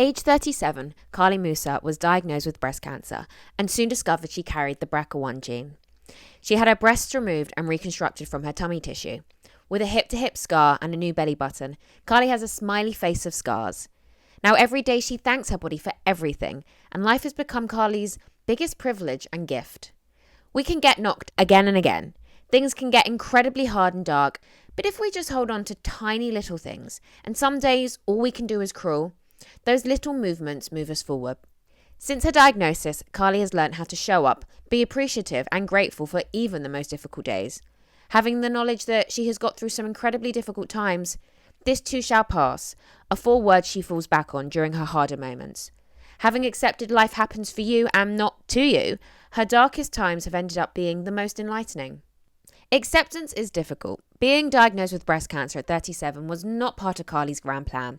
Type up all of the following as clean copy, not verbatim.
age 37, Carly Moosah was diagnosed with breast cancer and soon discovered she carried the BRCA1 gene. She had her breasts removed and reconstructed from her tummy tissue. With a hip-to-hip scar and a new belly button, Carly has a smiley face of scars. Now every day she thanks her body for everything, and life has become Carly's biggest privilege and gift. We can get knocked again and again. Things can get incredibly hard and dark, but if we just hold on to tiny little things, and some days all we can do is crawl, those little movements move us forward. Since her diagnosis, Carly has learned how to show up, be appreciative and grateful for even the most difficult days. Having the knowledge that she has got through some incredibly difficult times, this too shall pass, are 4 words she falls back on during her harder moments. Having accepted life happens for you and not to you, her darkest times have ended up being the most enlightening. Acceptance is difficult. Being diagnosed with breast cancer at 37 was not part of Carly's grand plan.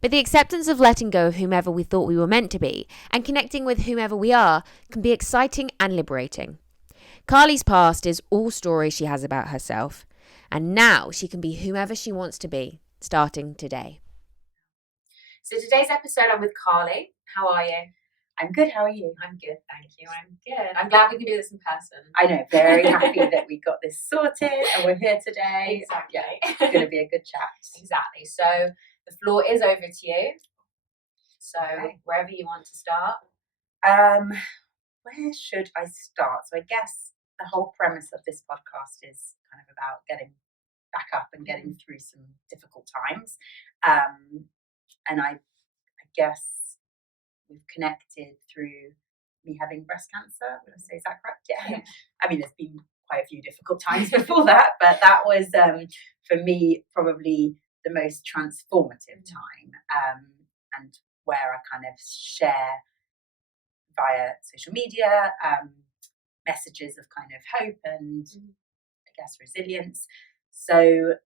But the acceptance of letting go of whomever we thought we were meant to be and connecting with whomever we are can be exciting and liberating. Carly's past is all stories she has about herself. And now she can be whomever she wants to be, starting today. So today's episode, I'm with Carly. How are you? I'm good. How are you? I'm good, thank you. I'm good. I'm glad we can do this in person. I know. Very happy that we got this sorted and we're here today. Exactly. Yeah, it's going to be a good chat. Exactly. So the floor is over to you. So wherever you want to start. Where should I start? So I guess the whole premise of this podcast is kind of about getting back up and getting through some difficult times. And I guess we've connected through me having breast cancer. Would I say, is that correct? Yeah. I mean, there's been quite a few difficult times before that, but that was for me probably the most transformative time, and where I kind of share via social media messages of kind of hope and I guess resilience. So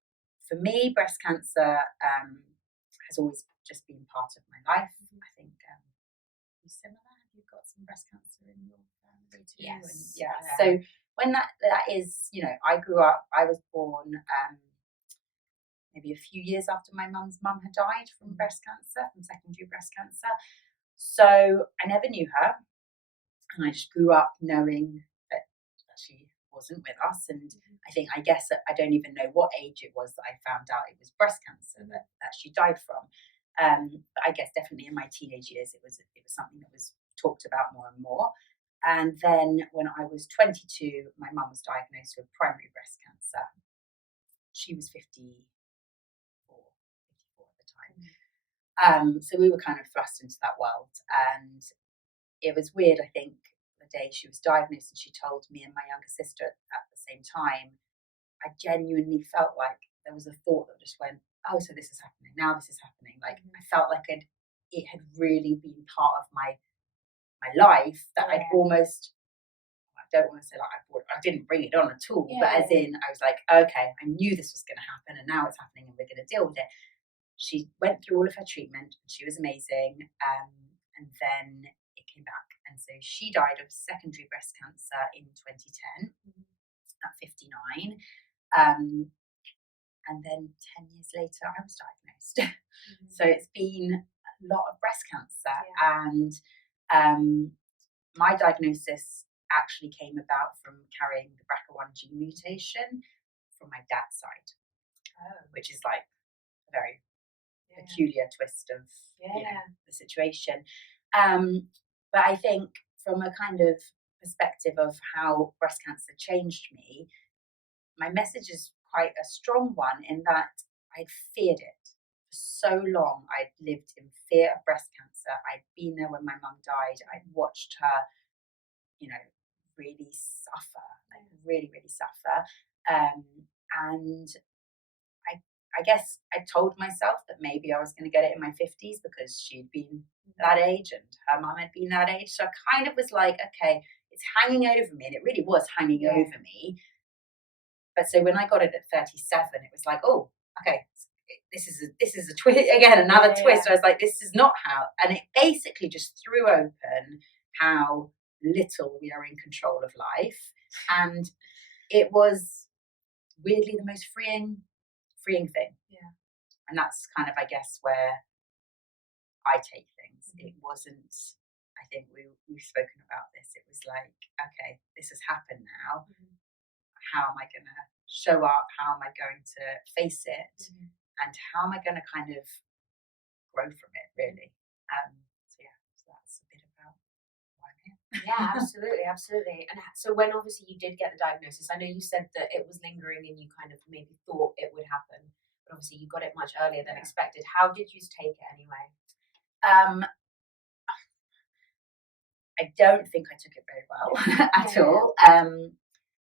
for me, breast cancer has always just been part of my life. I think similar. You've got some breast cancer in your family too. Yes. So when that is, I grew up. I was born maybe a few years after my mum's mum had died from breast cancer, from secondary breast cancer. So I never knew her, and I just grew up knowing that she wasn't with us. And I guess I don't even know what age it was that I found out it was breast cancer that she died from. But I guess definitely in my teenage years, it was something that was talked about more and more. And then when I was 22, my mum was diagnosed with primary breast cancer. She was 54 at the time. So we were kind of thrust into that world. And it was weird, I think, the day she was diagnosed and she told me and my younger sister at the same time, I genuinely felt like there was a thought that just went, oh, so this is happening. Now this is happening. Like I felt like it had really been part of my life that I'd almost, I don't want to say like I didn't bring it on at all, but as in I was like, okay, I knew this was going to happen and now it's happening and we're going to deal with it. She went through all of her treatment and she was amazing. And then it came back. And so she died of secondary breast cancer in 2010 at 59. And then 10 years later, I was diagnosed. So it's been a lot of breast cancer. And my diagnosis actually came about from carrying the BRCA1 gene mutation from my dad's side, which is like a very peculiar twist of the situation. But I think from a kind of perspective of how breast cancer changed me, my message is quite a strong one in that I'd feared it for so long. I'd lived in fear of breast cancer. I'd been there when my mum died. I'd watched her, really suffer, really, really suffer. And I guess I told myself that maybe I was going to get it in my 50s because she'd been that age and her mum had been that age. So I kind of was like, okay, it's hanging over me. And it really was hanging over me. But so when I got it at 37, it was like, oh, okay, this is a twist again, another twist. I was like, this is not how, and it basically just threw open how little we are in control of life, and it was weirdly the most freeing thing. And that's kind of, I guess, where I take things. It wasn't, I think we've spoken about this. It was like, okay, this has happened now. How am I going to show up? How am I going to face it? And how am I going to kind of grow from it, really? So that's a bit about why I'm here. Yeah, absolutely. And so when obviously you did get the diagnosis, I know you said that it was lingering and you kind of maybe thought it would happen, but obviously you got it much earlier than expected. How did you take it anyway? I don't think I took it very well at all.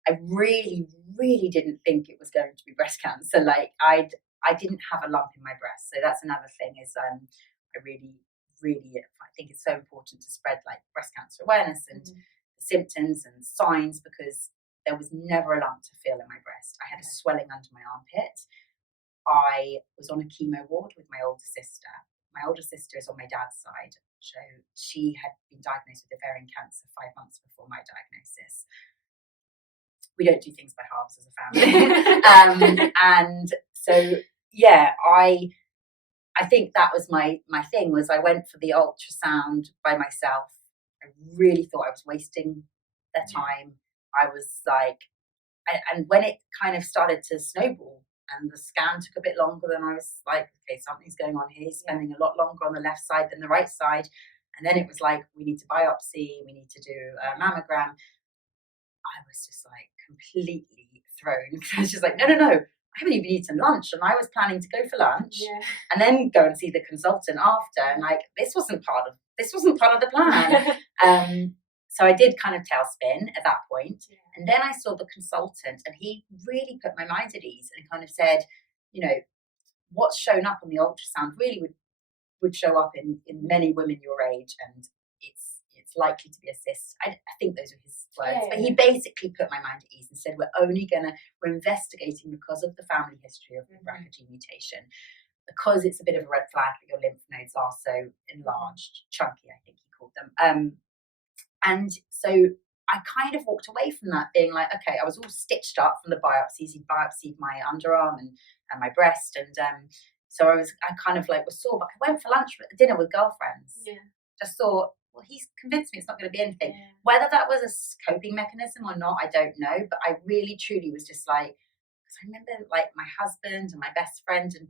I really, really didn't think it was going to be breast cancer. Like I didn't have a lump in my breast. So that's another thing is I really, I think it's so important to spread like breast cancer awareness and symptoms and signs, because there was never a lump to feel in my breast. I had a swelling under my armpit. I was on a chemo ward with my older sister. My older sister is on my dad's side. So she had been diagnosed with ovarian cancer 5 months before my diagnosis. We don't do things by halves as a family. And so, yeah, I think that was my thing, was I went for the ultrasound by myself. I really thought I was wasting their time. I was like, and when it kind of started to snowball and the scan took a bit longer, than I was like, okay, something's going on here. He's spending a lot longer on the left side than the right side. And then it was like, we need to biopsy, we need to do a mammogram. I was just like completely thrown. I was just like, no, I haven't even eaten lunch, and I was planning to go for lunch and then go and see the consultant after. And like, this wasn't part of the plan. So I did kind of tailspin at that point. And then I saw the consultant, and he really put my mind at ease and kind of said, you know, what's shown up on the ultrasound really would show up in many women your age, and it's likely to be a cyst. I think those are his words. But he basically put my mind at ease and said, we're investigating because of the family history of the BRCA mutation, because it's a bit of a red flag that your lymph nodes are so enlarged, chunky, I think he called them. And so I kind of walked away from that being like, okay, I was all stitched up from the biopsies. He biopsied my underarm and my breast. And so I kind of like was sore, but I went for lunch at dinner with girlfriends. Just thought, well, he's convinced me it's not going to be anything. Whether that was a coping mechanism or not, I don't know. But I really, truly was just like, because I remember like my husband and my best friend and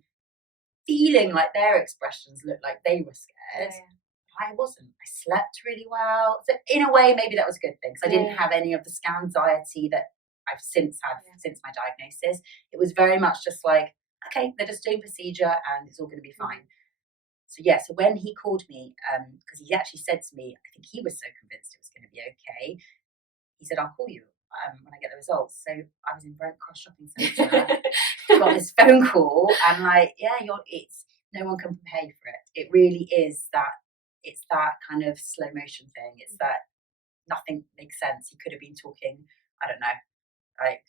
feeling like their expressions looked like they were scared. I wasn't. I slept really well. So in a way, maybe that was a good thing, because I didn't have any of the scan anxiety that I've since had since my diagnosis. It was very much just like, okay, they're just doing procedure and it's all going to be fine. So so when he called me, because he actually said to me, I think he was so convinced it was going to be okay, he said, I'll call you when I get the results. So I was in Brent Cross Shopping Centre, got this phone call, and like, it's no one can prepare you for it. It really is that. It's that kind of slow motion thing. It's that nothing makes sense. He could have been talking, I don't know, like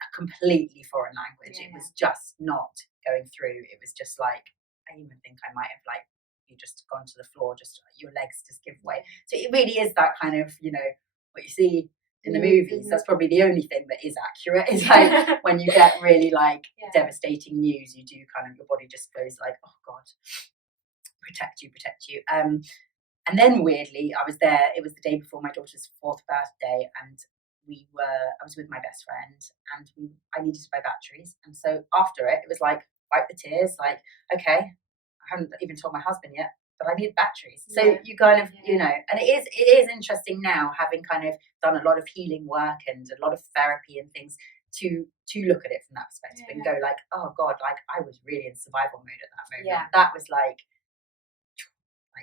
a completely foreign language. It was just not going through. It was just like, I even think I might have like, you just gone to the floor, just your legs just give way. So it really is that kind of, what you see in the movies. That's probably the only thing that is accurate, is like when you get really like devastating news, you do kind of, your body just goes like, oh God, protect you. And then weirdly, I was there, it was the day before my daughter's 4th birthday, and I was with my best friend, and I needed to buy batteries. And so after it was like, wipe the tears, like, okay, I haven't even told my husband yet, but I need batteries. So you kind of, and it is interesting now, having kind of done a lot of healing work and a lot of therapy and things, to look at it from that perspective and go like, oh God, like I was really in survival mode at that moment. That was like,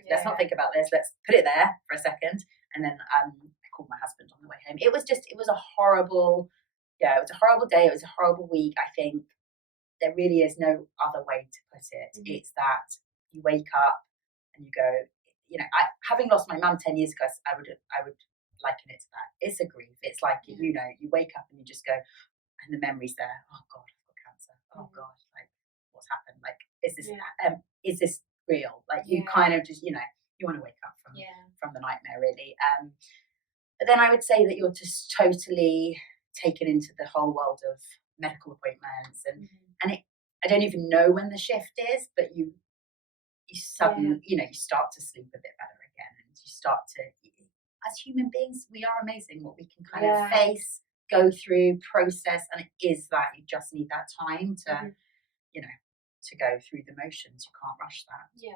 let's not think about this, let's put it there for a second. And then I called my husband on the way home. It was a horrible day, it was a horrible week. I think there really is no other way to put it. It's that you wake up and you go, having lost my mum 10 years ago, I would liken it to that. It's a grief. It's like, you wake up and you just go, and the memory's there, oh God, I've got cancer, oh God, like what's happened, like is this real? Like you kind of just, you want to wake up from the nightmare, really. But then I would say that you're just totally taken into the whole world of medical appointments, and I don't even know when the shift is, but you suddenly, you start to sleep a bit better again, and you start to, as human beings, we are amazing what we can kind of face, go through, process, and it is that you just need that time to, to go through the motions. You can't rush that. Yeah,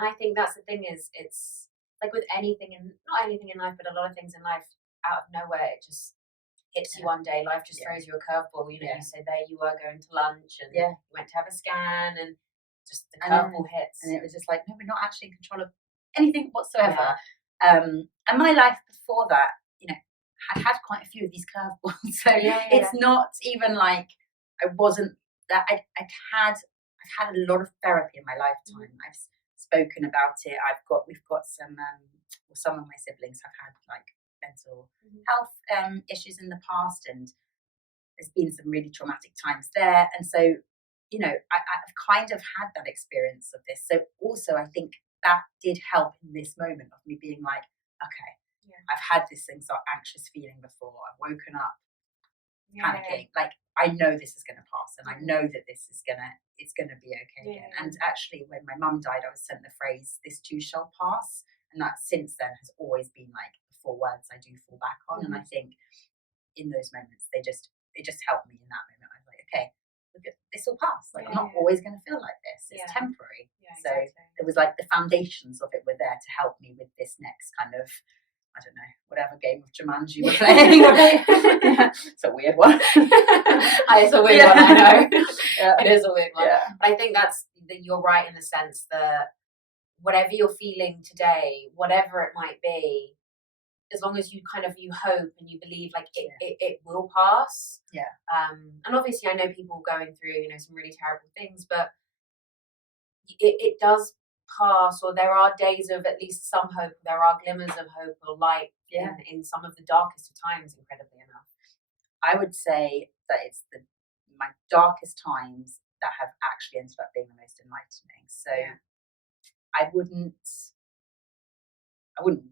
and I think that's the thing is, it's like with anything, and not anything in life, but a lot of things in life, out of nowhere, it just hits you one day. Life just throws you a curveball. You say there you were going to lunch, and you went to have a scan, and just the curveball hits, and it was just like, no, we're not actually in control of anything whatsoever. And my life before that, had had quite a few of these curveballs, so it's not even like I wasn't that I've had a lot of therapy in my lifetime. I've spoken about it. We've got some of my siblings have had like mental health issues in the past, and there's been some really traumatic times there, and so I've kind of had that experience of this. So also I think that did help in this moment of me being like, okay, I've had this anxious feeling before. I've woken up panicking. Like, I know this is going to pass, and I know that it's going to be okay again. And actually, when my mum died, I was sent the phrase, "This too shall pass," and that since then has always been like the 4 words I do fall back on. And I think in those moments, they just helped me in that moment. I was like, okay, this will pass. Like, I'm not always going to feel like this. It's temporary. So it was like the foundations of it were there to help me with this next kind of, I don't know, whatever game of Jumanji we're playing. It's a weird one. It's a weird one, I know. It is a weird one. I think that you're right in the sense that whatever you're feeling today, whatever it might be, as long as you hope and you believe like it will pass. And obviously I know people going through, some really terrible things, but it does pass, or there are days of at least some hope. There are glimmers of hope or light in some of the darkest of times, incredibly enough. I would say that it's my darkest times that have actually ended up being the most enlightening. So I wouldn't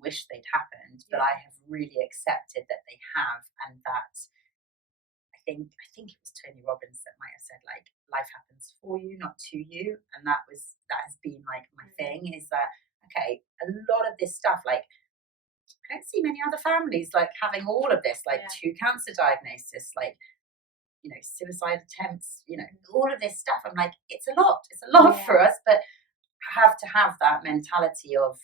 wish they'd happened, but I have really accepted that they have, and that I think it was Tony Robbins that might have said, like, life happens for you, not to you. And that has been like my thing, is that, okay, a lot of this stuff, like, I don't see many other families like having all of this, like 2 cancer diagnoses, like, suicide attempts, all of this stuff. I'm like, it's a lot for us, but I have to have that mentality of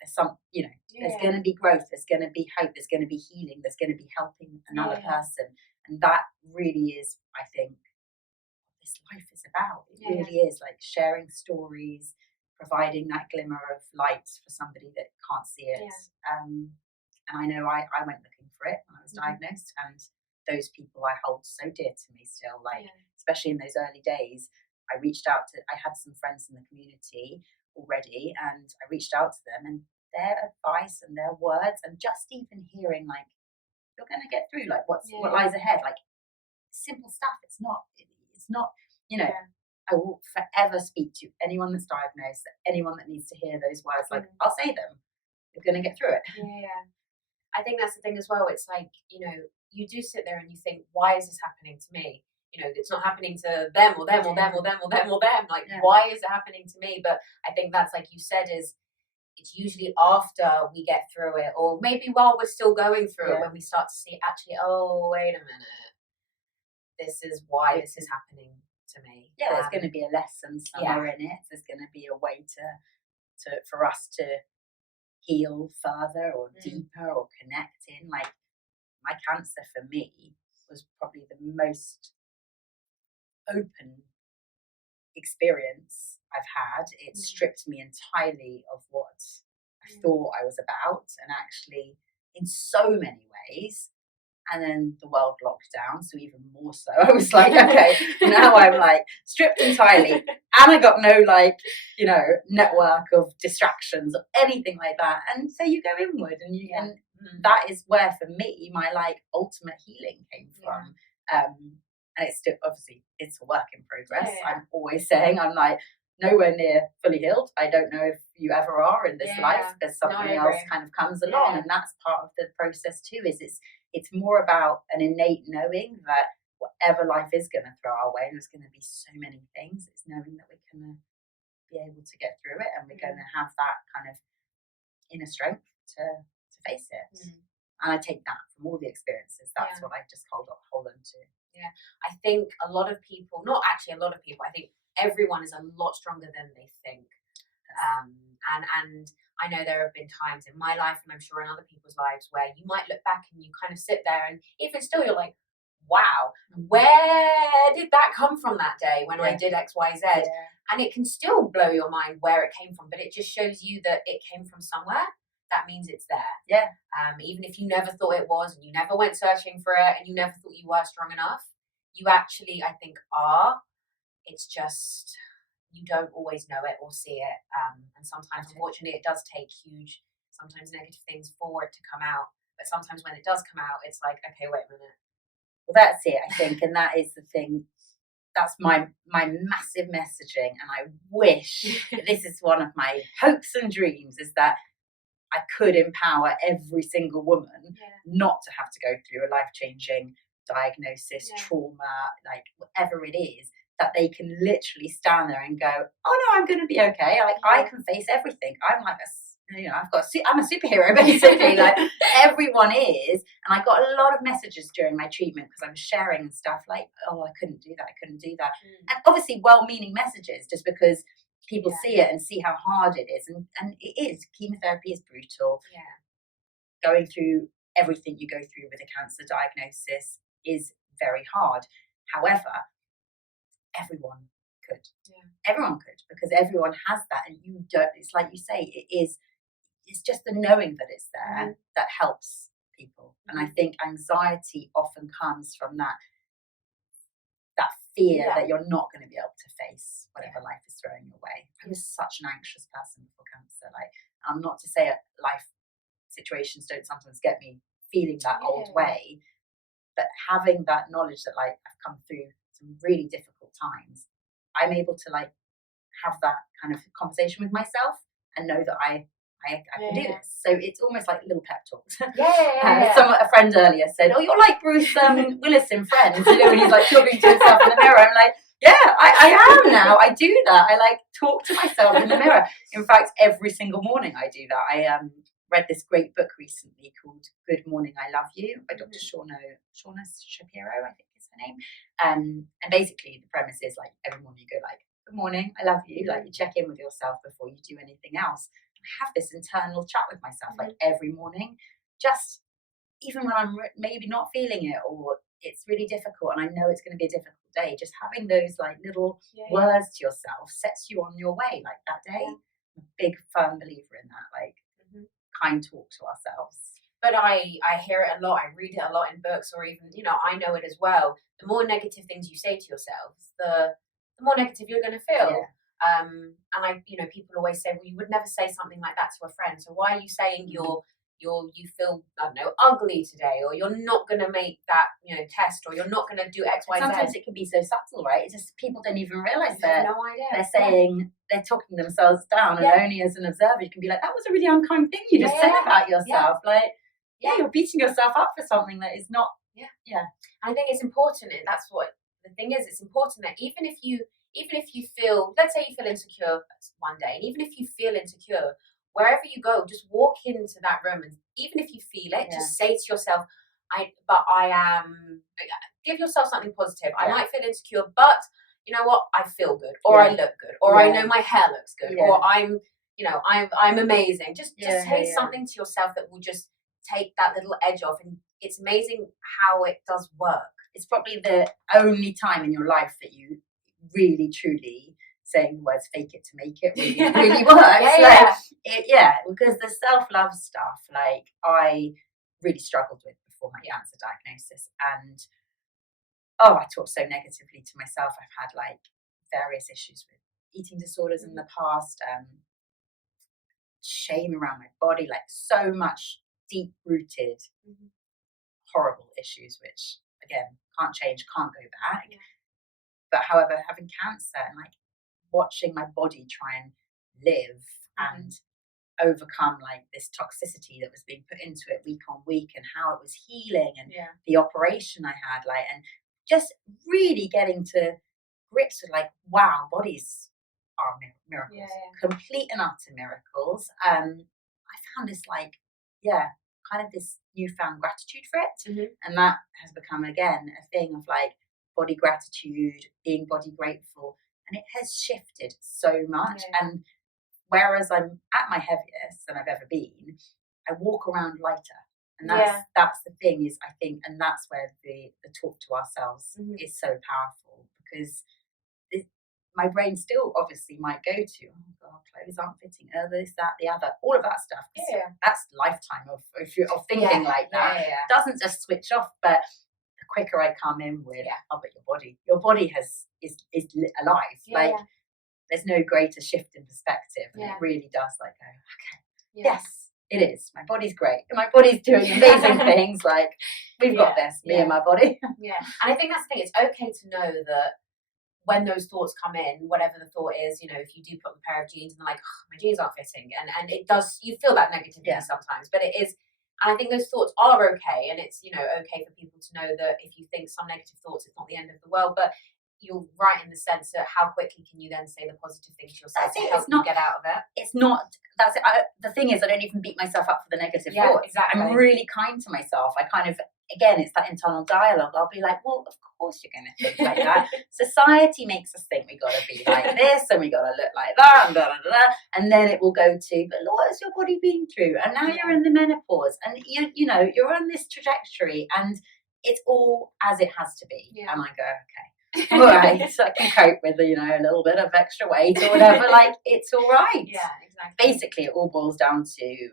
there's there's going to be growth, there's going to be hope, there's going to be healing, there's going to be helping another person. And that really is, I think, what this life is about. It really is, like, sharing stories, providing that glimmer of light for somebody that can't see it. And I know I went looking for it when I was diagnosed, and those people I hold so dear to me still, like, especially in those early days. I had some friends in the community already, and I reached out to them, and their advice and their words, and just even hearing, like, you're going to get through, like, what lies ahead, like, simple stuff. It's not I will forever speak to anyone that's diagnosed, anyone that needs to hear those words, like, I'll say them. You're going to get through it. I think that's the thing as well. It's like, you do sit there and you think, why is this happening to me? It's not happening to them or them or them or them or them or them. Like, why is it happening to me? But I think that's, like you said, it's usually after we get through it, or maybe while we're still going through it, when we start to see, actually, oh, wait a minute, this is why this is happening to me. There's going to be a lesson somewhere in it. There's going to be a way for us to heal further or deeper or connect in. Like, my cancer for me was probably the most open experience I've had. It stripped me entirely of what I thought I was about, and actually in so many ways. And then the world locked down, so even more so. I was like, okay, now I'm like stripped entirely, and I got no network of distractions or anything like that. And so you go inward, and that is where, for me, my like ultimate healing came from. And it's still, obviously, it's a work in progress. I'm always saying I'm like nowhere near fully healed. I don't know if you ever are in this life, because something else kind of comes along, and that's part of the process too. It's more about an innate knowing that whatever life is going to throw our way, and there's going to be so many things, it's knowing that we're going to be able to get through it, and we're going to have that kind of inner strength to face it. And I take that from all the experiences. That's what I just hold on to. Yeah, I think a lot of people, not actually a lot of people, I think everyone is a lot stronger than they think. And I know there have been times in my life, and I'm sure in other people's lives, where you might look back and you kind of sit there, and even still you're like, wow, where did that come from that day when I did X, Y, Z? And it can still blow your mind where it came from, but it just shows you that it came from somewhere. That means it's there. Yeah. Even if you never thought it was, and you never went searching for it, and you never thought you were strong enough, you actually, I think, are. It's just, you don't always know it or see it. And sometimes, unfortunately, it does take huge, sometimes negative things for it to come out. But sometimes when it does come out, it's like, okay, wait a minute. Well, that's it, I think. And that is the thing. That's my massive messaging. And I wish, this is one of my hopes and dreams, is that I could empower every single woman not to have to go through a life-changing diagnosis, trauma, like whatever it is, that they can literally stand there and go, oh no, I'm going to be okay. Like I can face everything. I'm like I'm a superhero basically. Like everyone is. And I got a lot of messages during my treatment because I was sharing stuff like, oh, I couldn't do that. And obviously well-meaning messages, just because people see it and see how hard it is. And it is. Chemotherapy is brutal. Yeah. Going through everything you go through with a cancer diagnosis is very hard. However, everyone could. Yeah. Everyone could, because everyone has that, and you don't. It's like you say, it's just the knowing that it's there that helps people. And I think anxiety often comes from that fear that you're not going to be able to face whatever life is throwing your way. I was such an anxious person before cancer. Like, I'm not to say life situations don't sometimes get me feeling that old way, but having that knowledge that like I've come through some really difficult times, I'm able to like have that kind of conversation with myself and know that I can do this. So it's almost like little pep talks. A friend earlier said, oh, you're like Bruce Willis in Friends, you know, when he's like talking to himself in the mirror. I'm like, yeah, I am now. I do that. I like talk to myself in the mirror. In fact, every single morning I do that. I read this great book recently called Good Morning, I Love You by Dr. Shauna Shapiro, I think is her name. And basically the premise is like every morning you go like, good morning, I love you. Like you check in with yourself before you do anything else. I have this internal chat with myself like every morning, just even when I'm maybe not feeling it or it's really difficult and I know it's going to be a difficult day, just having those like little words to yourself sets you on your way like that day. I'm a big firm believer in that, like kind talk to ourselves. But I hear it a lot, I read it a lot in books, or even, you know, I know it as well. The more negative things you say to yourself, the more negative you're going to feel. And people always say, well, you would never say something like that to a friend. So why are you saying you feel, I don't know, ugly today, or you're not going to make that, you know, test, or you're not going to do X, Y, Z. Sometimes it can be so subtle, right? It's just people don't even realize that. No idea. They're saying, they're talking themselves down, and only as an observer you can be like, that was a really unkind thing you just said about yourself. Like, you're beating yourself up for something that is not. I think it's important, and that's what the thing is. It's important that even if you feel, let's say you feel insecure one day, and even if you feel insecure, wherever you go, just walk into that room, and even if you feel it, just say to yourself, give yourself something positive. I might feel insecure, but you know what? I feel good, or I look good, or I know my hair looks good, or I'm amazing. Just say something to yourself that will just take that little edge off, and it's amazing how it does work. It's probably the only time in your life that you really truly saying the words fake it to make it really works. Because the self-love stuff, like I really struggled with before my cancer diagnosis, and I talk so negatively to myself. I've had like various issues with eating disorders in the past, shame around my body, like so much deep-rooted horrible issues, which again can't change, can't go back. But however, having cancer and like watching my body try and live and overcome like this toxicity that was being put into it week on week, and how it was healing, and the operation I had, like, and just really getting to grips with like, wow, body's are miracles, complete and utter miracles. I found this kind of this newfound gratitude for it, and that has become again a thing of like body gratitude, being body grateful, and it has shifted so much. And whereas I'm at my heaviest than I've ever been, I walk around lighter. And that's the thing is, I think, and that's where the talk to ourselves is so powerful, because my brain still obviously might go to, oh God, clothes aren't fitting, this, that, the other, all of that stuff. That's lifetime of thinking like that. Doesn't just switch off, but the quicker I come in with, oh, but your body is alive. Like there's no greater shift in perspective, and it really does like go, okay, yes, it is. My body's great. My body's doing amazing things. Like we've got this, me and my body. And I think that's the thing. It's okay to know that when those thoughts come in, whatever the thought is, you know, if you do put on a pair of jeans and like, oh, my jeans aren't fitting, and it does, you feel that negativity sometimes, but it is, and I think those thoughts are okay, and it's, you know, okay for people to know that if you think some negative thoughts, it's not the end of the world, but you're right in the sense that how quickly can you then say the positive things to yourself to help you get out of it? It's not, that's it. The thing is, I don't even beat myself up for the negative thoughts. Exactly. I'm really kind to myself. I kind of, again, it's that internal dialogue. I'll be like, well, of course you're going to think like that. Society makes us think we got to be like this and we got to look like that and blah, blah, blah. And then it will go to, but what has your body been through? And now you're in the menopause and you know, you're on this trajectory and it's all as it has to be. And I go, okay. All right, so I can cope with you know a little bit of extra weight or whatever. Like it's all right. Yeah, exactly. Basically, it all boils down to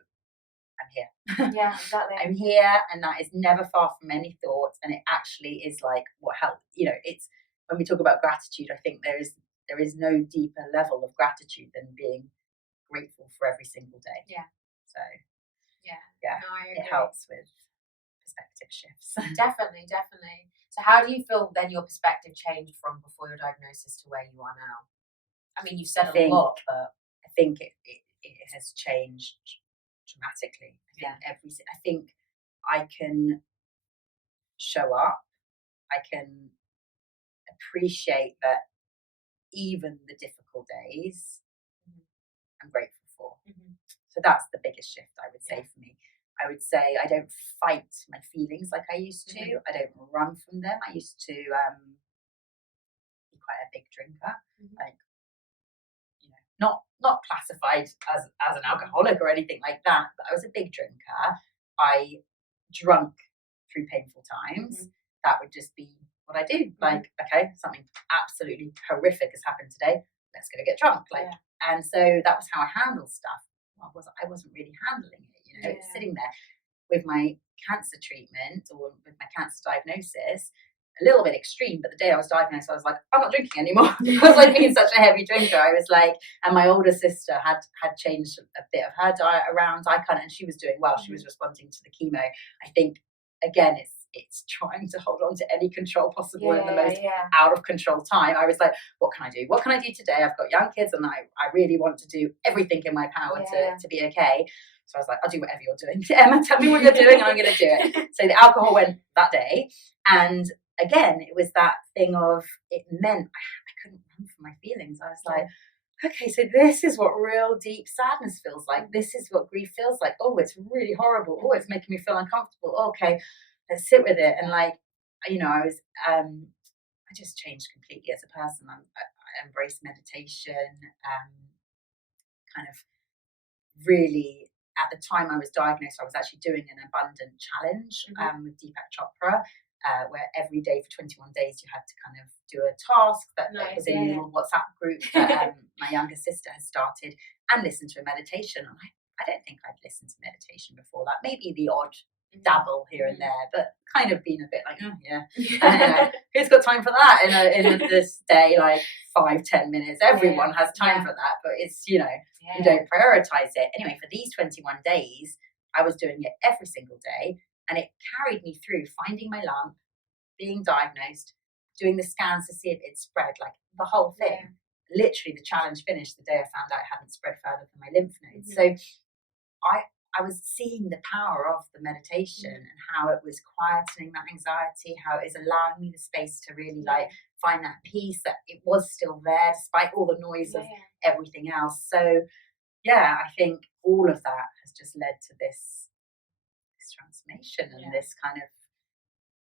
I'm here. Yeah, exactly. I'm here, and that is never far from any thoughts. And it actually is like what helps. You know, it's when we talk about gratitude. I think there is no deeper level of gratitude than being grateful for every single day. Yeah. So yeah, no, I agree. It helps with perspective shifts. Definitely. So how do you feel then your perspective changed from before your diagnosis to where you are now? I mean, you've said a lot, but I think it has changed dramatically. I think I can show up. I can appreciate that even the difficult days I'm grateful for. So that's the biggest shift, I would say, for me. I would say I don't fight my feelings like I used to. I don't run from them. I used to be quite a big drinker, like you know, not classified as an alcoholic or anything like that. But I was a big drinker. I drunk through painful times. That would just be what I do. Like, okay, something absolutely horrific has happened today. Let's go get drunk. Like, and so that was how I handled stuff. I wasn't really handling it. You know, sitting there with my cancer treatment or with my cancer diagnosis, a little bit extreme, but the day I was diagnosed, I was like, I'm not drinking anymore. Because like being such a heavy drinker, I was like, and my older sister had changed a bit of her diet around. And she was doing well. She was responding to the chemo. I think, again, it's trying to hold on to any control possible in the most out of control time. I was like, what can I do? What can I do today? I've got young kids and I really want to do everything in my power to be okay. So I was like, I'll do whatever you're doing. Emma, tell me what you're doing and I'm going to do it. So the alcohol went that day. And again, it was that thing of, it meant I couldn't run from my feelings. I was like, okay, so this is what real deep sadness feels like. This is what grief feels like. Oh, it's really horrible. Oh, it's making me feel uncomfortable. Okay, let's sit with it. And like, you know, I just changed completely as a person. I embraced meditation, kind of really, at the time I was diagnosed, I was actually doing an abundant challenge with Deepak Chopra, where every day for 21 days you had to kind of do a task that was in a little WhatsApp group that my younger sister has started, and listen to a meditation. And I don't think I'd listened to meditation before that. Maybe the odd dabble here and there, but kind of been a bit like, who's got time for that in this day, like 5-10 minutes. Everyone has time for that, but it's, you know, you don't prioritize it. Anyway, for these 21 days I was doing it every single day, and it carried me through finding my lump, being diagnosed, doing the scans to see if it spread, like the whole thing. Literally the challenge finished the day I found out it hadn't spread further than my lymph nodes. So I was seeing the power of the meditation and how it was quietening that anxiety, how it was allowing me the space to really like find that peace, that it was still there despite all the noise of everything else. So yeah, I think all of that has just led to this transformation and this kind of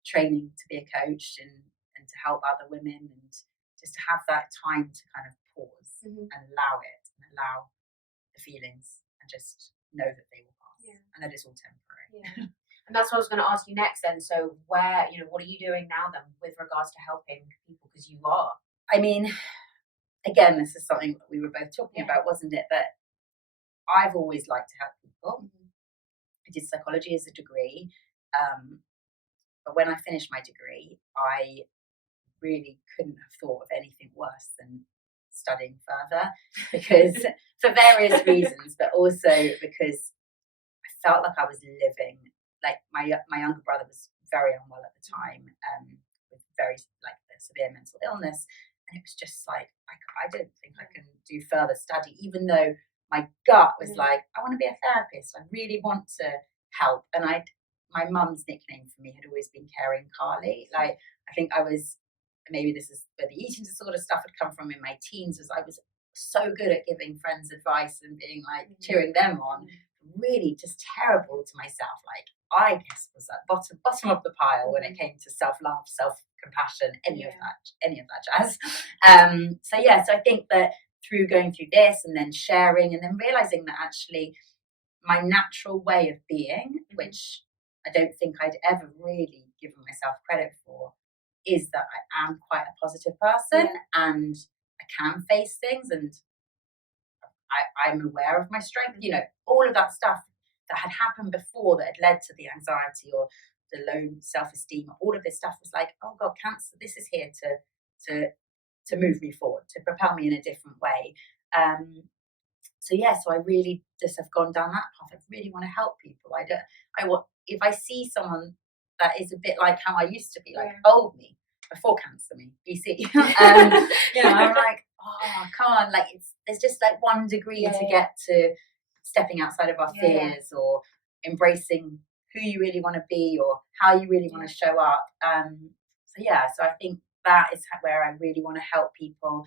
training to be a coach and to help other women, and just to have that time to kind of pause and allow it and allow the feelings and just know that they will pass and that it's all temporary. And that's what I was going to ask you next then. So where, what are you doing now then with regards to helping people? Because you are. I mean, again, this is something that we were both talking about, wasn't it? That I've always liked to help people. I did psychology as a degree. But when I finished my degree, I really couldn't have thought of anything worse than studying further, because for various reasons, but also because I felt like I was living, like my younger brother was very unwell at the time, with very like severe mental illness, and it was just like I don't think I can do further study, even though my gut was like, I want to be a therapist, I really want to help. And my mum's nickname for me had always been Caring Carly. Like, I think I was, maybe this is where the eating disorder stuff had come from in my teens, was I was so good at giving friends advice and being like cheering them on, really just terrible to myself. Like, I guess was at bottom of the pile when it came to self-love, self-compassion, any of that jazz. So I think that through going through this and then sharing and then realizing that actually my natural way of being, which I don't think I'd ever really given myself credit for, is that I am quite a positive person and I can face things, and I'm aware of my strength. All of that stuff that had happened before that had led to the anxiety or the low self-esteem, all of this stuff was like, oh God, cancer, this is here to move me forward, to propel me in a different way. So I really just have gone down that path. I really want to help people. If I see someone that is a bit like how I used to be, like old me, before cancer me, BC, I'm like, oh, come on, like there's just like 1 degree to get to stepping outside of our fears or embracing who you really want to be or how you really want to show up. So I think that is where I really want to help people.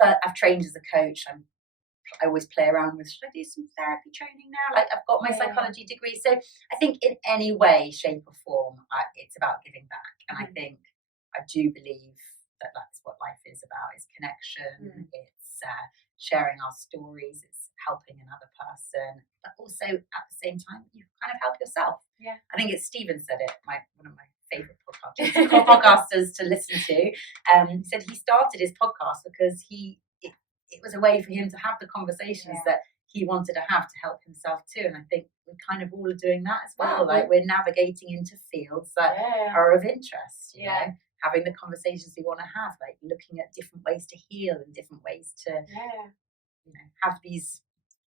So I've trained as a coach. I always play around with, should I do some therapy training now? Like, I've got my psychology degree. So I think in any way, shape or form, it's about giving back. And I think I do believe that that's what life is about, is connection. It's sharing our stories. It's helping another person. But also at the same time, you kind of help yourself. Yeah. I think it's Stephen said it, one of my favourite podcasters to listen to. He said he started his podcast because it was a way for him to have the conversations that he wanted to have to help himself too. And I think we kind of all are doing that as well. Like, we're navigating into fields that are of interest, you know, having the conversations we want to have, like looking at different ways to heal and different ways to have these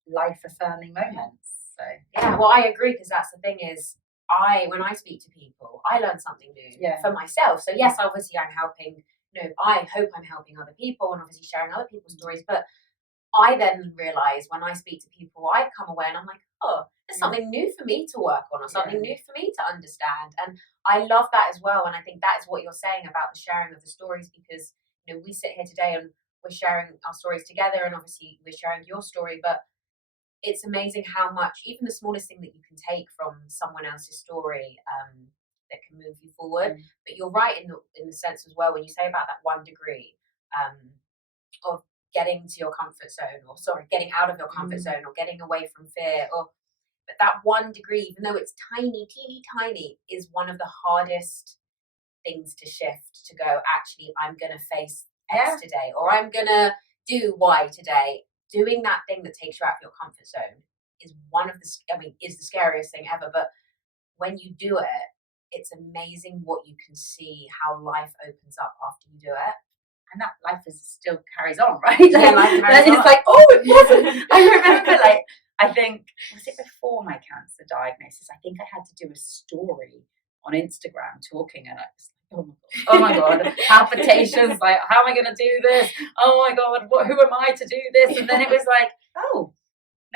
life-affirming moments. So well, I agree, because that's the thing is, when I speak to people, I learn something new for myself. So yes, obviously I'm helping, I hope I'm helping other people and obviously sharing other people's stories. But I then realise when I speak to people, I come away and I'm like, oh, there's something new for me to work on, or something new for me to understand. And I love that as well. And I think that is what you're saying about the sharing of the stories, because, we sit here today and we're sharing our stories together, and obviously we're sharing your story, but it's amazing how much, even the smallest thing that you can take from someone else's story, that can move you forward. But you're right in the sense as well, when you say about that 1 degree of getting to your comfort zone, or getting out of your comfort zone, or getting away from fear, but that 1 degree, even though it's tiny, teeny tiny, is one of the hardest things to shift, to go, actually, I'm going to face X today, or I'm going to do Y today. Doing that thing that takes you out of your comfort zone is is the scariest thing ever. But when you do it, it's amazing what you can see, how life opens up after you do it. And that life still carries on, right? It's like, oh, it wasn't. I remember, I think, was it before my cancer diagnosis? I think I had to do a story on Instagram talking, and I was like, oh my God, palpitations, like, how am I going to do this? Oh my God, who am I to do this? And then it was like, oh,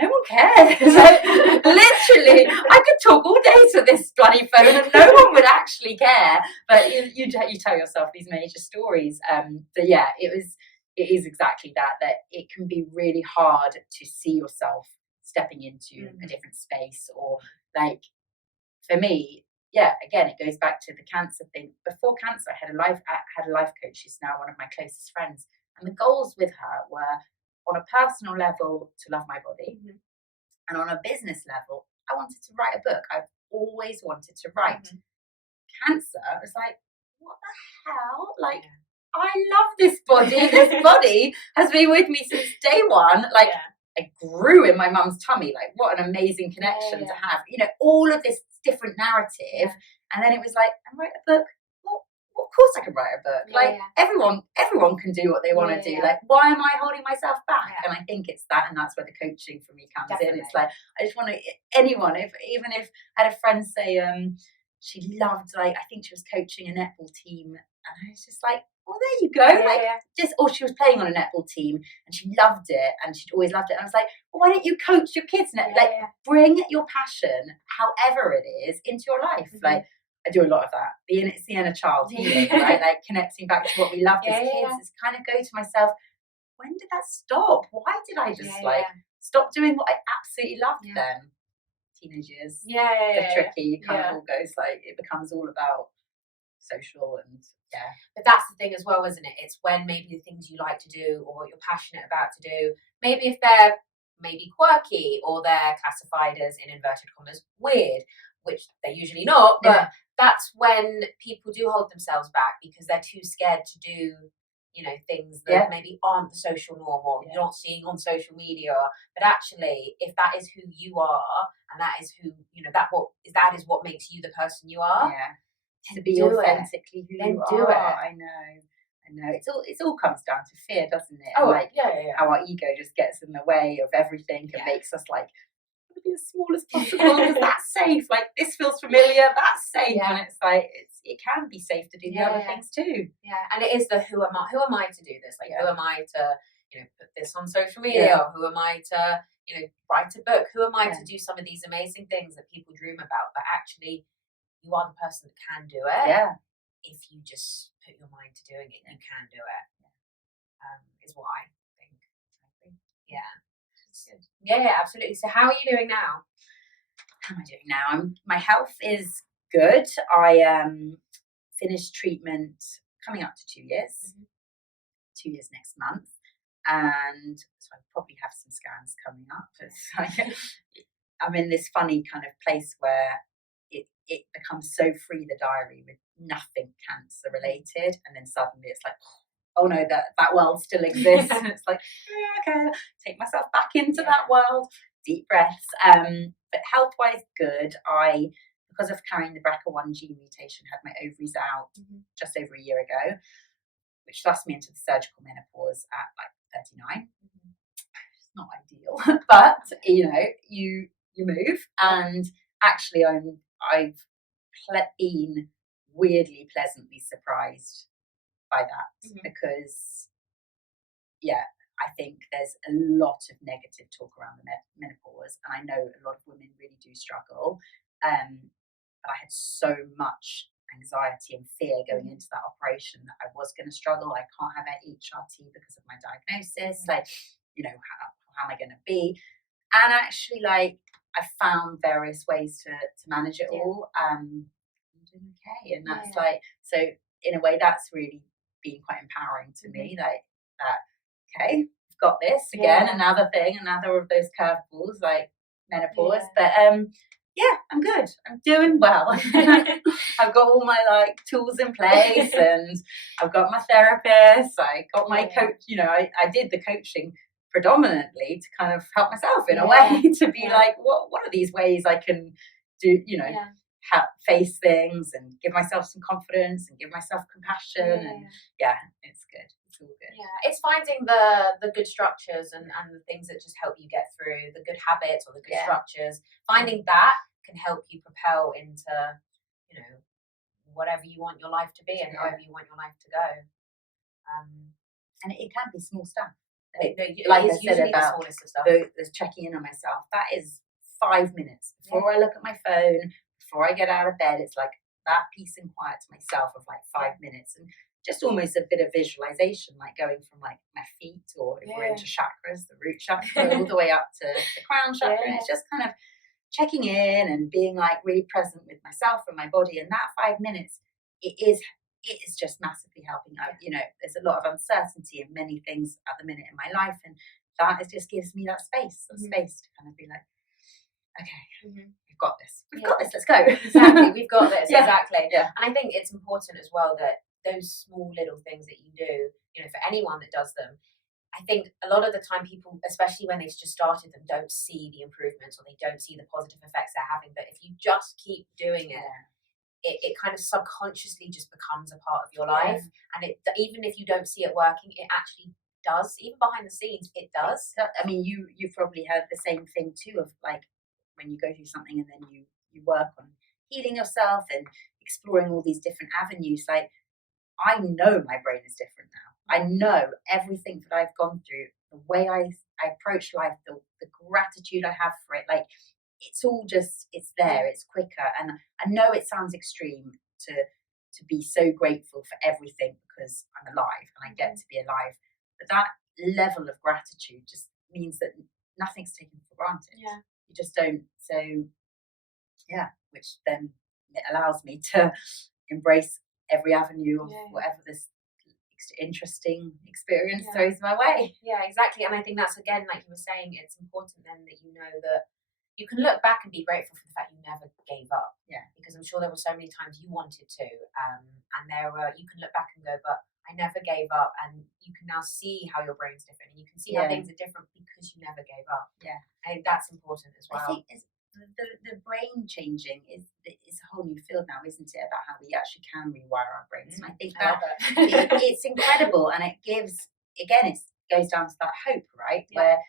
no one cares? Literally, I could talk all day to this bloody phone and no one would actually care. But you tell yourself these major stories. But yeah, it is exactly that it can be really hard to see yourself stepping into a different space, or like, for me, yeah, again, it goes back to the cancer thing. Before cancer, I had a life coach who's now one of my closest friends, and the goals with her were, on a personal level, to love my body, and on a business level, I wanted to write a book. I've always wanted to write. Cancer was like, what the hell? Like, I love this body. This body has been with me since day one. Like, I grew in my mum's tummy. Like, what an amazing connection to have. You know, all of this different narrative. And then it was like, I write a book. Well, of course I can write a book. Like, everyone can do what they want to do. Like, why am I holding myself back? And I think it's that, and that's where the coaching for me comes in. It's like, I just want to, anyone, even if I had a friend say, she loved, like, I think she was coaching a netball team, and I was just like, well, there you go. Or she was playing on a netball team and she loved it, and she'd always loved it. And I was like, well, why don't you coach your kids? Bring your passion, however it is, into your life. Like, I do a lot of that. It's the inner child healing, right? Like, connecting back to what we loved as kids. It's kind of go to myself, when did that stop? Why did I just stop doing what I absolutely loved then? Teenage years, they're tricky. You kind of all goes, like, it becomes all about social and but that's the thing as well, isn't it? It's when maybe the things you like to do or what you're passionate about to do, maybe if they're maybe quirky or they're classified as, in inverted commas, weird, which they're usually not, but that's when people do hold themselves back because they're too scared to do, you know, things that maybe aren't the social norm or you're not seeing on social media. But actually, if that is who you are, and that is who, you know, that is what makes you the person you are. To be authentically who you are. I know. It all comes down to fear, doesn't it? Oh, and how our ego just gets in the way of everything and makes us like, be as small as possible because that's safe. Like, this feels familiar, that's safe. And it's like, it can be safe to do the other things too. And it is the who am I to do this? Like, who am I to, you know, put this on social media? Or who am I to, you know, write a book? Who am I to do some of these amazing things that people dream about? But actually, you are the person that can do it. If you just put your mind to doing it, you can do it. Is what I think. Yeah, absolutely. So how are you doing now? How am I doing now? My health is good. I finished treatment coming up to 2 years. 2 years next month. And so I probably have some scans coming up. It's like, I'm in this funny kind of place where it becomes so free, the diary, with nothing cancer related, and then suddenly it's like, oh no, that world still exists. And it's like, okay, take myself back into that world. Deep breaths. But health wise, good. I, because of carrying the BRCA1 gene mutation, had my ovaries out just over a year ago, which thrust me into the surgical menopause at like 39. It's not ideal, but you know, you move. And actually, I've been weirdly pleasantly surprised by that because I think there's a lot of negative talk around the menopause, and I know a lot of women really do struggle, but I had so much anxiety and fear going into that operation that I was going to struggle. I can't have an HRT because of my diagnosis. Like, you know, how am I going to be? And actually, like, I found various ways to manage it all. I'm doing okay, and that's like, so in a way, that's really been quite empowering to me. Like that, okay, I've got this again, another thing, another of those curveballs, like menopause. But I'm good. I'm doing well. I've got all my like tools in place, and I've got my therapist. I got my coach. You know, I did the coaching predominantly to kind of help myself in a way to be like, what are these ways I can do? You know, face things and give myself some confidence and give myself compassion. And it's good. It's all good. It's finding the good structures and the things that just help you get through, the good habits or the good structures. Finding that can help you propel into, you know, whatever you want your life to be and however you want your life to go. And it can be small stuff. like I said about the checking in on myself, that is 5 minutes before I look at my phone, before I get out of bed. It's like that peace and quiet to myself of like 5 minutes, and just almost a bit of visualization, like going from like my feet, or if we're into chakras, the root chakra, all the way up to the crown chakra. And it's just kind of checking in and being like really present with myself and my body. And that 5 minutes, it is just massively helping out. You know, there's a lot of uncertainty in many things at the minute in my life, and that just gives me that space to kind of be like, okay, we've got this, let's go. Exactly, we've got this. Exactly. And I think it's important as well that those small little things that you do, you know, for anyone that does them, I think a lot of the time people, especially when they've just started them, don't see the improvements, or they don't see the positive effects they're having. But if you just keep doing it kind of subconsciously just becomes a part of your life. And it, even if you don't see it working, it actually does. Even behind the scenes, it does. I mean, you've probably heard the same thing too, of like when you go through something and then you work on healing yourself and exploring all these different avenues. Like, I know my brain is different now. I know everything that I've gone through, the way I approach life, the gratitude I have for it. Like, it's all just, it's there, it's quicker. And I know it sounds extreme to be so grateful for everything because I'm alive and I get to be alive. But that level of gratitude just means that nothing's taken for granted. You just don't. So, which then it allows me to embrace every avenue of whatever this interesting experience throws my way. Yeah, exactly. And I think that's, again, like you were saying, it's important then that you know that you can look back and be grateful for the fact you never gave up. Because I'm sure there were so many times you wanted to, and there were, you can look back and go, but I never gave up. And you can now see how your brain's different, and you can see how things are different because you never gave up. I think that's important as well. I think the brain changing is a whole new field now, isn't it? About how we actually can rewire our brains. And I think that it's incredible, and it gives, again, it goes down to that hope, right? Where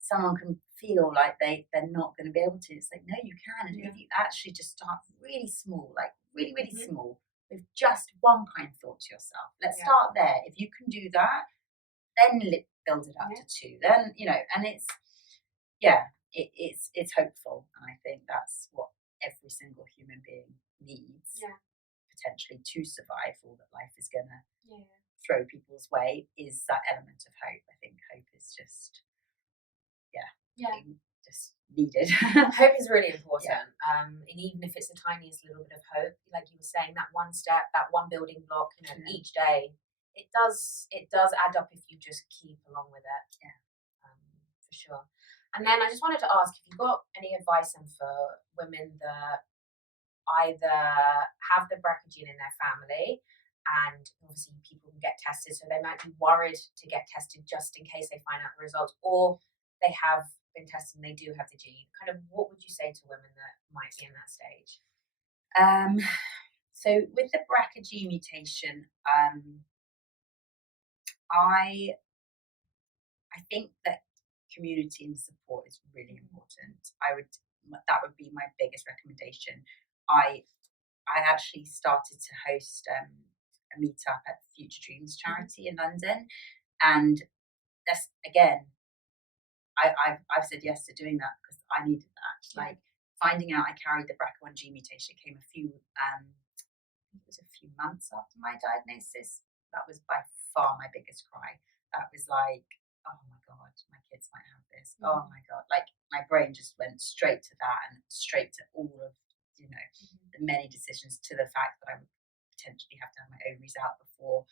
someone can feel like they're not going to be able to. It's like, no, you can. And if you actually just start really small, like really, really small, with just one kind thought to yourself. Let's start there. If you can do that, then build it up to 2. Then, you know, and it's hopeful. And I think that's what every single human being needs, potentially, to survive all that life is going to throw people's way, is that element of hope. I think hope is just, just needed. Hope is really important. And even if it's the tiniest little bit of hope, like you were saying, that one step, that one building block, you know, each day, it does add up if you just keep along with it. For sure. And then I just wanted to ask if you've got any advice for women that either have the BRCA gene in their family, and obviously people can get tested, so they might be worried to get tested just in case they find out the results, or they have been tested and they do have the gene. Kind of, what would you say to women that might be in that stage? So with the BRCA gene mutation, I think that community and support is really important. That would be my biggest recommendation. I actually started to host a meetup at Future Dreams charity in London, and that's, again, I've said yes to doing that because I needed that. Like, finding out I carried the BRCA1 gene mutation came a few months after my diagnosis. That was by far my biggest cry. That was like, oh my God, my kids might have this. Oh my God. Like, my brain just went straight to that, and straight to all of, you know, the many decisions, to the fact that I would potentially have to have my ovaries out before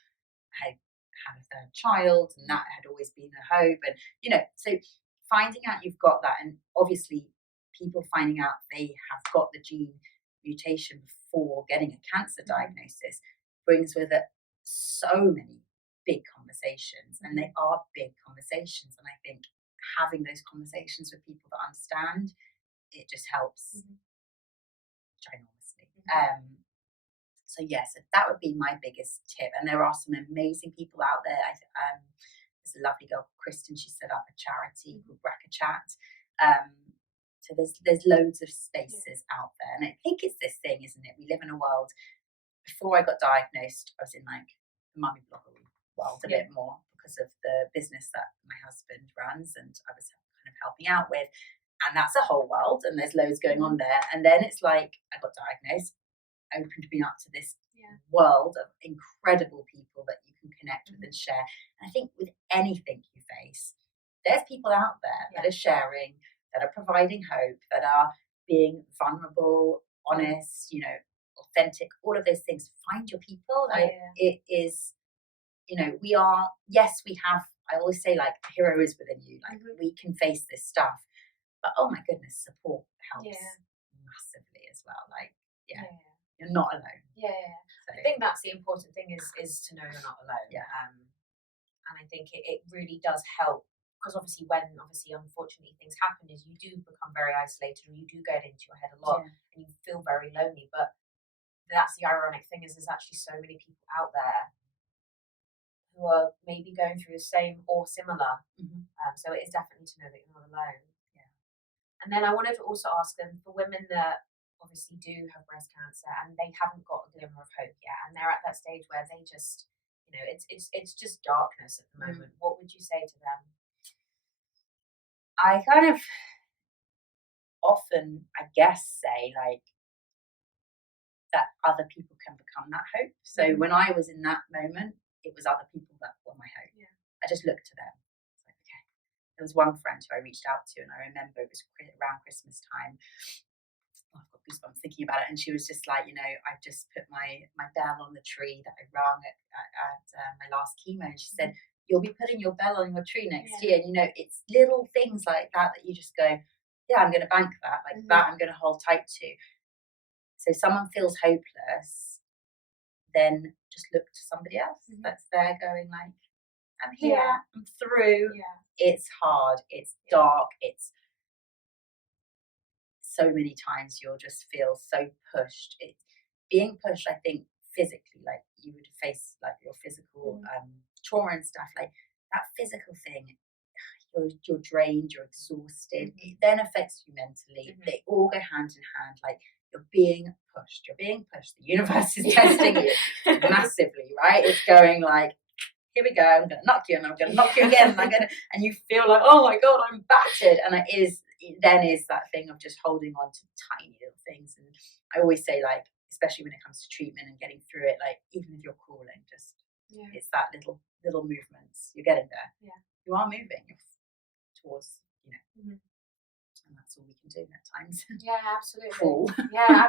I had a third child, and that had always been a hope. And, you know, so finding out you've got that, and obviously people finding out they have got the gene mutation before getting a cancer diagnosis, brings with it so many big conversations, and they are big conversations. And I think having those conversations with people that understand, it just helps ginormously. So yes, that would be my biggest tip. And there are some amazing people out there. There's a lovely girl, Kristen. She set up a charity called BRCA Chat. So there's loads of spaces out there, and I think it's this thing, isn't it? We live in a world. Before I got diagnosed, I was in like the mummy bloggery world a bit more, because of the business that my husband runs and I was kind of helping out with. And that's a whole world, and there's loads going on there. And then it's like I got diagnosed, opened me up to this world of incredible people that you can connect with and share. And I think with anything you face, there's people out there that are sharing, that are providing hope, that are being vulnerable, honest, you know, authentic, all of those things. Find your people. It is, you know, we are, yes, we have, I always say, like, hero is within you. Like, we can face this stuff. But oh my goodness, support helps massively as well. Like, you're not alone. So I think that's the important thing is to know you're not alone. And I think it really does help, because obviously when unfortunately things happen, is you do become very isolated, or you do get into your head a lot, and you feel very lonely. But that's the ironic thing, is there's actually so many people out there who are maybe going through the same or similar. So it is definitely to know that you're not alone. And then I wanted to also ask them, for women that obviously do have breast cancer and they haven't got a glimmer of hope yet, and they're at that stage where they just, you know, it's just darkness at the moment. What would you say to them? I kind of often, I guess, say like that other people can become that hope. So when I was in that moment, it was other people that were my hope. I just looked to them. There was one friend who I reached out to, and I remember it was around Christmas time. Oh, I've got goosebumps thinking about it. And she was just like, you know, I've just put my bell on the tree that I rung at my last chemo. And she said, you'll be putting your bell on your tree next year. And, you know, it's little things like that you just go, yeah, I'm going to bank that. Like that I'm going to hold tight to. So if someone feels hopeless, then just look to somebody else that's there going like, I'm here, I'm through. It's hard, it's dark, it's so many times you'll just feel so pushed. It's being pushed, I think, physically, like you would face like your physical trauma and stuff, like that physical thing, you're drained, you're exhausted, it then affects you mentally. They all go hand in hand, like you're being pushed, the universe is testing you massively, right? It's going like, here we go, I'm going to knock you, and I'm going to knock you again, and you feel like, oh my God, I'm battered. And it then is that thing of just holding on to tiny little things. And I always say, like, especially when it comes to treatment and getting through it, like, even if you're crawling, just, it's that little movements. You're getting there. You are moving towards, you know, and that's all we can do at times. Absolutely. Crawl.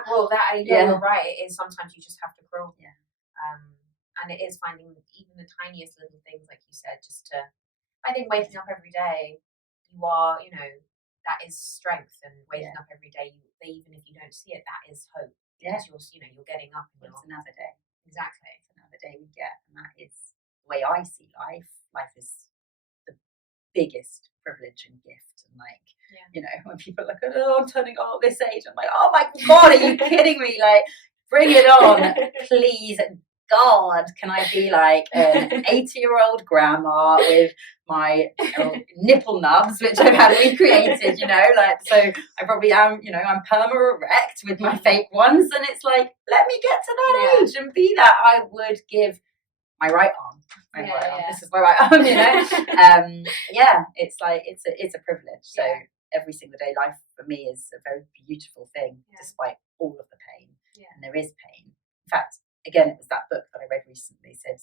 Well, you're right. It is, sometimes you just have to crawl. And it is finding even the tiniest little things, like you said, just to, I think waking up every day, you are, you know, that is strength. And waking up every day, even if you don't see it, that is hope. Because you're getting up. And it's another day. Exactly. It's another day we get. And that is the way I see life. Life is the biggest privilege and gift. And like, you know, when people look at, oh, I'm turning old this age, I'm like, oh my God, are you kidding me? Like, bring it on, please. God, can I be like an 80-year-old grandma with my nipple nubs, which I've had recreated, you know, like, so I probably am, you know, I'm perma erect with my fake ones, and it's like, let me get to that age and be that. I would give my right arm, this is my right arm, you know. It's like, it's a privilege. So every single day, life for me is a very beautiful thing, despite all of the pain, and there is pain. In fact, again, it was that book that I read recently. Said,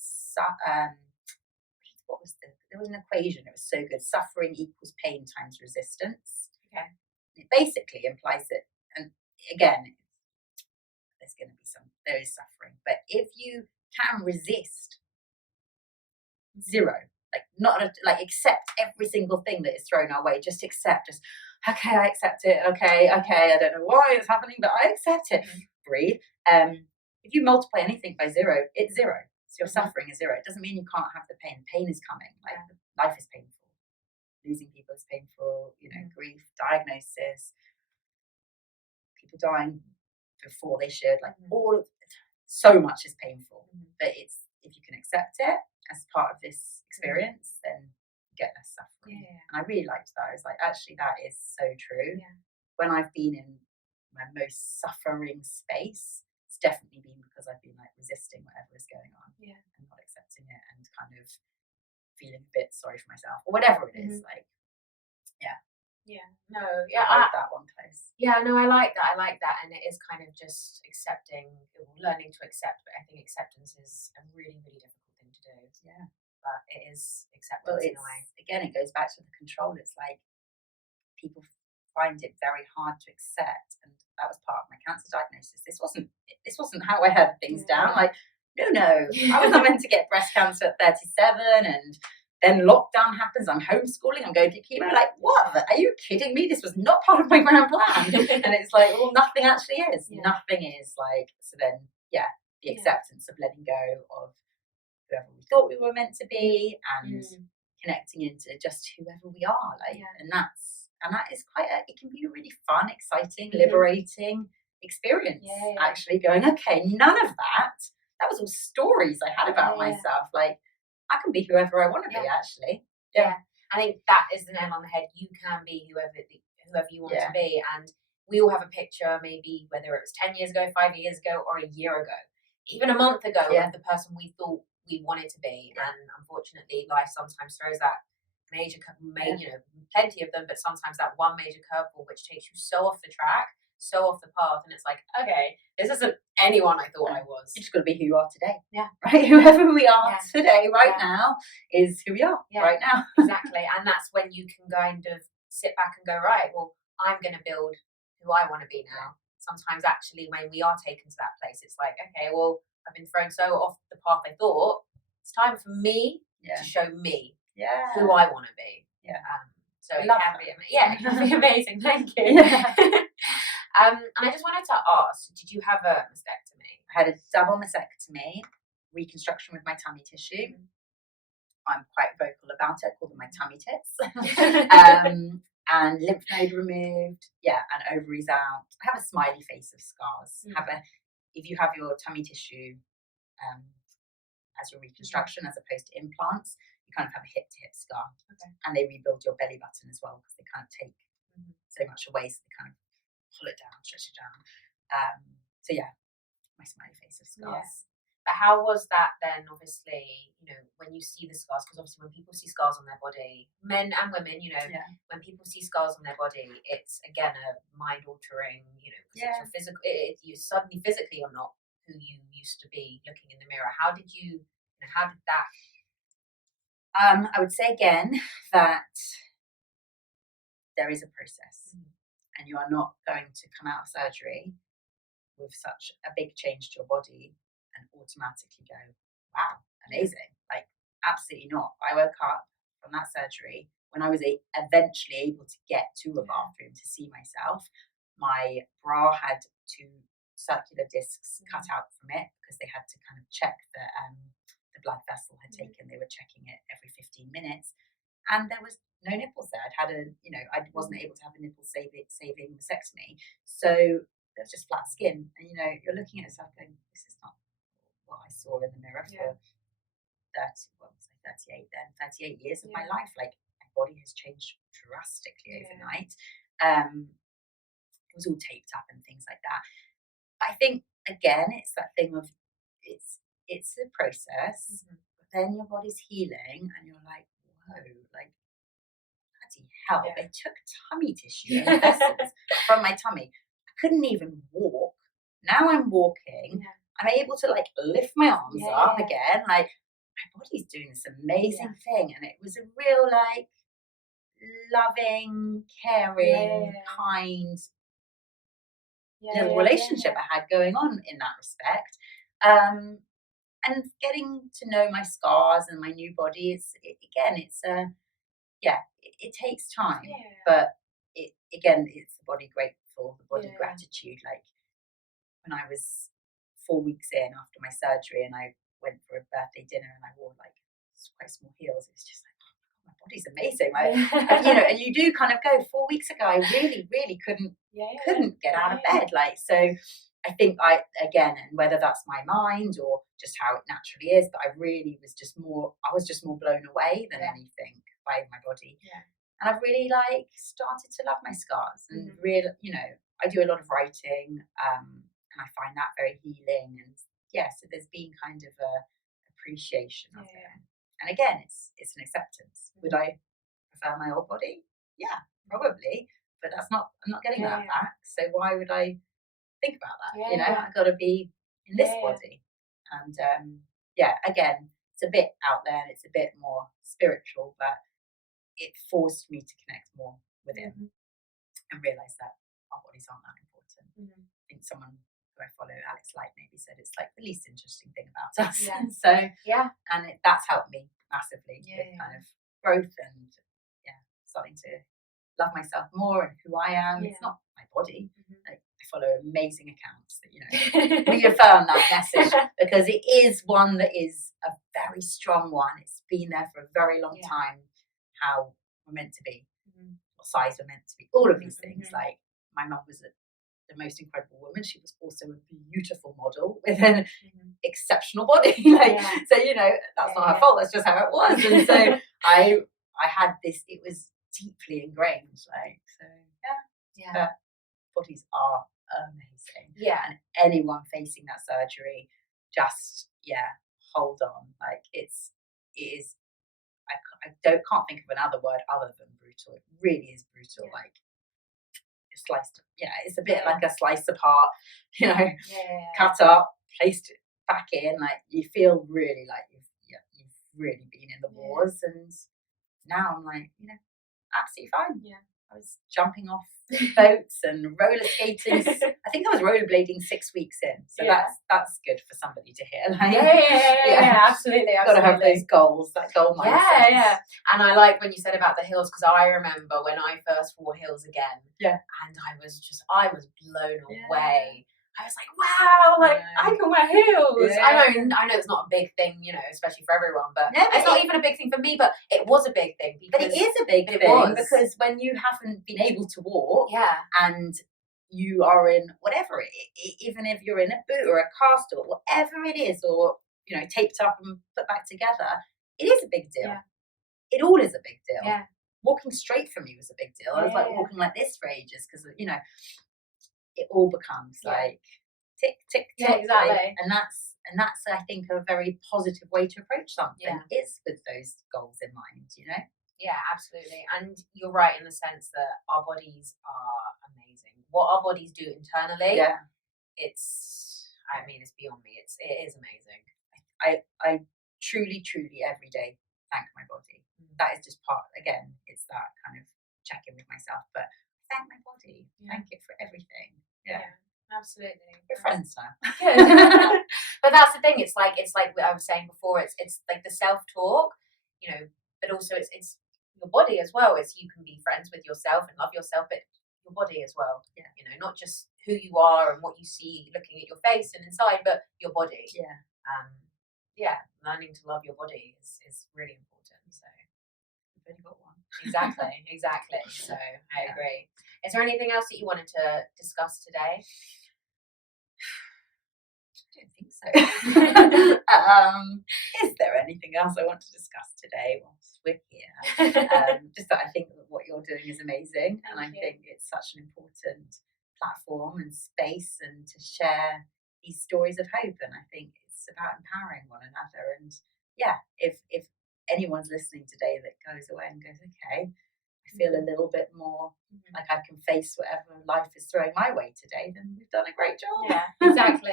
there was an equation. It was so good. Suffering equals pain times resistance. Okay. It basically implies that, and again, there is suffering, but if you can resist zero, like not like accept every single thing that is thrown our way, just accept, okay, I accept it. Okay, I don't know why it's happening, but I accept it. Breathe. If you multiply anything by zero, it's zero. So your suffering is zero. It doesn't mean you can't have the pain. Pain is coming. Like life is painful. Losing people is painful. You know, grief, diagnosis, people dying before they should. Like so much is painful. But it's, if you can accept it as part of this experience, then you get less suffering. And I really liked that. I was like, actually, that is so true. When I've been in my most suffering space, it's definitely been because I've been like resisting whatever is going on and not accepting it, and kind of feeling a bit sorry for myself or whatever it is. Like, I hold that one close. I like that, and it is kind of just accepting, learning to accept. But I think acceptance is a really, really difficult thing to do. Yeah, but it is acceptance in a way. Again, it goes back to the control. It's like people find it very hard to accept, and that was part of my cancer diagnosis. This wasn't how I had things down. Like, no, I was not meant to get breast cancer at 37, and then lockdown happens. I'm homeschooling. I'm going to chemo. Like, what? Are you kidding me? This was not part of my grand plan. And it's like, well, nothing actually is. Nothing is. Like, so then, the acceptance of letting go of whoever we thought we were meant to be, and connecting into just whoever we are. Like, and that is it can be a really fun, exciting, liberating experience. Actually going, okay, none of that was all stories I had about myself. Like, I can be whoever I want to be, actually. I think that is the nail on the head. You can be whoever you want to be, and we all have a picture, maybe whether it was 10 years ago, 5 years ago, or a year ago, even a month ago, of the person we thought we wanted to be. And unfortunately, life sometimes throws that major, plenty of them, but sometimes that one major curveball which takes you so off the track, so off the path, and it's like, okay, this isn't anyone I thought I was. You just got to be who you are today. Right? Whoever we are today, right now, is who we are right now. Exactly. And that's when you can kind of sit back and go, right, well, I'm going to build who I want to be now. Sometimes actually when we are taken to that place, it's like, okay, well, I've been thrown so off the path I thought, it's time for me to show me who I want to be. So it can be amazing. Thank you. And I just wanted to ask, did you have a mastectomy? I had a double mastectomy, reconstruction with my tummy tissue. I'm quite vocal about it. I call them my tummy tits. And lymph node removed, and ovaries out. I have a smiley face of scars. If you have your tummy tissue as your reconstruction as opposed to implants, you kind of have a hip-to-hip scar. And they rebuild your belly button as well, because they can't take so much away, so they kind of pull it down, stretch it down. My smiley face of scars. But how was that then, obviously, when you see the scars, because obviously when people see scars on their body, men and women, when people see scars on their body, it's, again, a mind-altering, because it's your physical, you suddenly physically are not who you used to be looking in the mirror. How did that? I would say again that there is a process, and you are not going to come out of surgery with such a big change to your body and automatically go, wow, amazing. Like, absolutely not. I woke up from that surgery when I was eventually able to get to a bathroom to see myself. My bra had 2 circular discs cut out from it, because they had to kind of check that the blood vessel had taken. They were checking it every 15 minutes. And there was no nipples there. I wasn't able to have a nipple saving mastectomy. So there was just flat skin. And, you're looking at yourself going, this is not what I saw in the mirror for 38 years of my life. Like, my body has changed drastically overnight. It was all taped up and things like that. I think, again, it's that thing of it's a process, but then your body's healing and you're like, whoa, like, bloody hell, they took tummy tissue and vessels from my tummy. I couldn't even walk. Now I'm walking. I'm able to, like, lift my arms up again. Like, my body's doing this amazing thing. And it was a real, like, loving, caring, kind little relationship I had going on in that respect. And getting to know my scars and my new body, it takes time. But it's the body grateful, the body gratitude. Like, when I was 4 weeks in after my surgery and I went for a birthday dinner and I wore, like, quite small heels, it was just like, oh, my body's amazing. Like, and you do kind of go, 4 weeks ago I really, really couldn't get out of bed. Like, so I think and whether that's my mind or just how it naturally is, but I was just more blown away than anything by my body. And I've really, like, started to love my scars, and really, I do a lot of writing, and I find that very healing. And so there's been kind of a appreciation of it. And again, it's an acceptance. Would I prefer my old body? Yeah, probably, but I'm not getting that back. So why would I think about that? I've got to be in this body. And again, it's a bit out there and it's a bit more spiritual, but it forced me to connect more with him and realize that our bodies aren't that important. I think someone who I follow, Alex Light, maybe said it's like the least interesting thing about us. And that's helped me massively with kind of growth and starting to love myself more and who I am. It's not my body. Like, I follow amazing accounts that reaffirm that message, because it is one that is a very strong one. It's been there for a very long time. How we're meant to be, what size we're meant to be, all of these things. Like, my mum was the most incredible woman. She was also a beautiful model with an exceptional body. So that's not her fault. That's just how it was. And so I had this. It was deeply ingrained. But bodies are amazing. And anyone facing that surgery, just hold on. Like, it is. I can't think of another word other than brutal. It really is brutal. Like, it's sliced. It's a bit like a slice apart. Cut up, placed back in. Like, you feel really like you've really been in the wars. And now I'm like, absolutely fine. I was jumping off boats and roller skating. I think I was rollerblading 6 weeks in, so that's good for somebody to hear. Like, absolutely. Got to have those goals, that goal mindset. And I like when you said about the heels, because I remember when I first wore heels again, and I was blown away. I was like, wow, like, I can wear heels. I know it's not a big thing, especially for everyone, but it's not even a big thing for me, but it was a big thing. But it is a big thing, because when you haven't been able to walk, and you are in whatever, even if you're in a boot or a cast or whatever it is, or, taped up and put back together, it is a big deal. It all is a big deal. Walking straight for me was a big deal. I was walking like this for ages, because, it all becomes like tick, tick, tick. Exactly. Like, and that's I think a very positive way to approach something, is with those goals in mind, Yeah, absolutely. And you're right in the sense that our bodies are amazing. What our bodies do internally, it's beyond me. It is amazing. I truly, truly every day thank my body. That is just part, again, it's that kind of check-in with myself, but thank my body. Thank it for everything. Absolutely. We're friends now. Good. But that's the thing. It's like what I was saying before. It's like the self-talk, but also it's your body as well. It's, you can be friends with yourself and love yourself, but your body as well. Not just who you are and what you see looking at your face and inside, but your body. Learning to love your body is really important. So you've only got one. Exactly. So I agree. Is there anything else that you wanted to discuss today? I don't think so. Is there anything else I want to discuss today whilst we're here? Just that I think that what you're doing is amazing, and I think it's such an important platform and space, and to share these stories of hope. And I think it's about empowering one another. And if anyone's listening today that goes away and goes, okay, I feel a little bit more like I can face whatever life is throwing my way today, then we've done a great job. Exactly.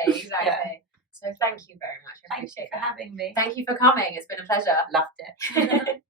So thank you very much. I appreciate Thank you for having me. Thank you for coming. It's been a pleasure. Loved it.